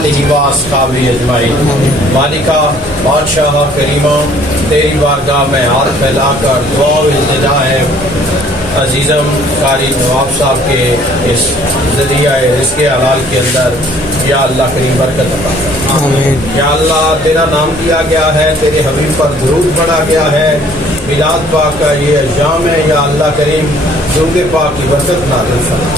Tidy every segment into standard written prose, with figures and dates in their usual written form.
آلہ و اصحابہ اجمعین۔ مالکہ بادشاہ کریمہ تیری بارگاہ میں ہاتھ پھیلا کر دعا و التجا ہے عزیزم قاری نواب صاحب کے اس ذریعہ رزق حلال کے اندر یا اللہ کریم برکت عطا کر۔ یا اللہ تیرا نام دیا گیا ہے، تیرے حبیب پر درود پڑھا گیا ہے، میلاد پاک کا یہ ایام ہے، یا اللہ کریم درود پاک کی برکت نازل فرما۔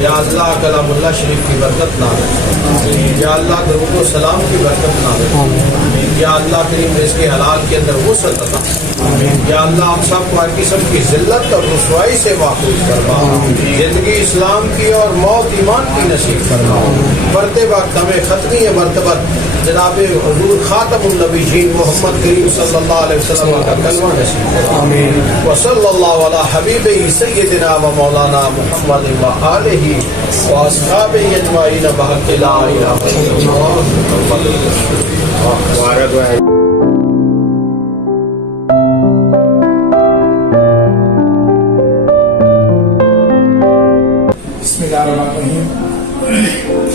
یا اللہ کلام اللہ شریف کی برکت نازل فرما۔ یا اللہ درود و سلام کی برکت نازل فرما۔ یا اللہ کریم رزق حلال کے اندر وسعت عطا فرما۔ یا اللہ آپ سب کو ہر قسم کی ذلت اور رسوائی سے محفوظ فرما، زندگی اسلام کی اور موت ایمان کی نصیب فرما۔ مرتے وقت ہمیں ختمی مرتبت جناب حضور خاتم النبیین محمد کریم صلی اللہ علیہ وسلم کا کلمہ نصیب فرما۔ وصلی اللہ علی حبیبہ سیدنا و مولانا محمد و آلہ و اصحابہ اجمعین بحق لا الہ الا اللہ۔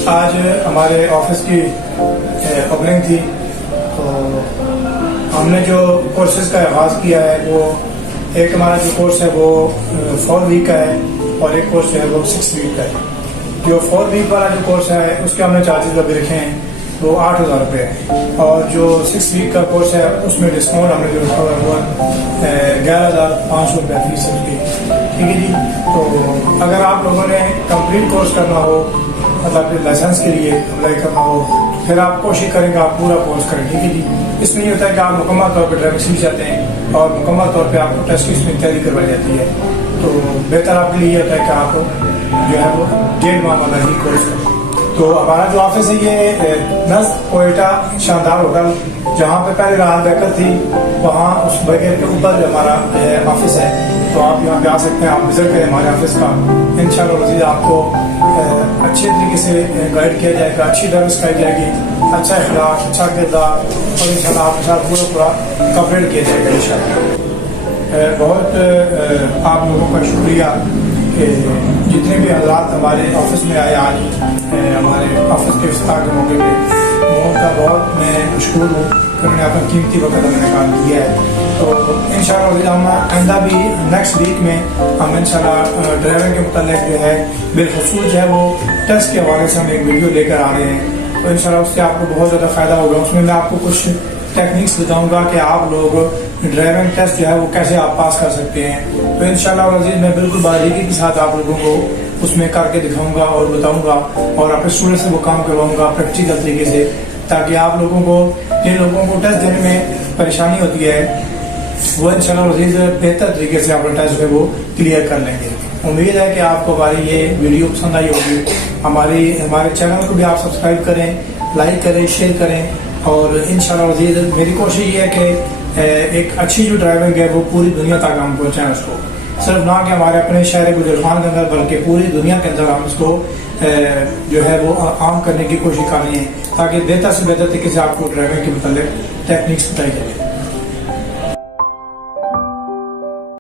آج ہمارے آفس کی اوپننگ تھی، تو ہم نے جو کورسز کا آغاز کیا ہے وہ ایک ہمارا جو کورس ہے وہ 4 ویک کا ہے اور ایک کورس ہے وہ 6 ویک کا ہے۔ جو 4 ویک والا جو کورس ہے اس کے ہم نے چارجز ابھی رکھے ہیں وہ 8,000 روپے ہے، اور جو 6 ویک کا کورس ہے اس میں ڈسکاؤنٹ ہم نے جو رکھا ہوا ہے وہ 11,500 روپے فیس کی، ٹھیک ہے جی۔ تو اگر آپ لوگوں نے کمپلیٹ کورس کرنا ہو، مطلب لائسنس کے لیے اپلائی کرنا ہو، پھر آپ کوشش کریں کہ آپ پورا کورس کریں، ٹھیک ہے جی۔ اس میں یہ ہوتا ہے کہ آپ مکمل طور پہ ڈرائیونگ سیکھ جاتے ہیں اور مکمل طور پہ آپ کو ٹیسٹ کی اس میں تیاری کروائی جاتی ہے، تو بہتر آپ کے لیے یہ ہوتا ہے کہ آپ جو ہے وہ 1.5 ماہ والا ہی کورس کریں۔ تو ہمارا جو آفس ہے یہ نزد کوئٹہ شاندار ہوٹل جہاں پہ پہلے رات بیکر تھی وہاں اس بیکر کے اوپر ہمارا آفس ہے، تو آپ یہاں پہ آ سکتے ہیں، آپ وزٹ کریں ہمارے آفس کا، انشاءاللہ مزید آپ کو اچھے طریقے سے گائیڈ کیا جائے گا، اچھی ڈرائیونگ سکھائی جائے گی، اچھا اخلاق، اچھا کردار، اور انشاءاللہ آپ کے ساتھ پورا کمپلیٹ کیا جائے گا انشاءاللہ۔ بہت آپ لوگوں کا شکریہ کہ جتنے بھی حضرات ہمارے آفس میں آئے آج ہمارے آفس کے افتتاح کے موقع پہ، ان کا بہت میں مشکور ہوں کہ انہوں نے اپنا قیمتی وقت ہمیں نکال دیا ہے۔ تو انشاءاللہ ہم آئندہ بھی نیکسٹ ویک میں ہم انشاءاللہ ڈرائیونگ کے متعلق جو ہے بالخصوص جو ہے وہ ٹیسٹ کے حوالے سے ہم ایک ویڈیو لے کر آ رہے ہیں، تو انشاءاللہ اس سے آپ کو بہت زیادہ فائدہ ہوگا۔ اس میں آپ کو کچھ ٹیکنیکس بتاؤں گا کہ آپ لوگ ڈرائیونگ ٹیسٹ جو ہے وہ کیسے آپ پاس کر سکتے ہیں، تو انشاءاللہ عزیز میں بالکل باریکی کے ساتھ آپ لوگوں کو اس میں کر کے دکھاؤں گا اور بتاؤں گا، اور اپنے اسٹوڈنٹ سے وہ کام کرواؤں گا پریکٹیکل طریقے سے، تاکہ آپ لوگوں کو جن لوگوں کو ٹیسٹ دینے میں پریشانی ہوتی ہے وہ انشاءاللہ عزیز بہتر طریقے سے اپنا ٹیسٹ ہے وہ کلیئر کر لیں گے۔ امید ہے کہ آپ کو ہماری یہ ویڈیو پسند آئی ہوگی۔ ہمارے چینل کو بھی آپ سبسکرائب کریں، لائک کریں، شیئر کریں، اور انشاءاللہ عزیز میری کوشش یہ ہے کہ ایک اچھی جو ڈرائیونگ ہے وہ پوری دنیا تک ہم پہنچائیں، اس کو صرف نہ کہ ہمارے اپنے شہر گجران کے اندر بلکہ پوری دنیا کے اندر ہم اس کو جو ہے وہ عام کرنے کی کوشش کر رہے ہیں، تاکہ بہتر سے بہتر طریقے سے آپ کو ڈرائیونگ کے متعلق ٹیکنیکس بتائی جائے۔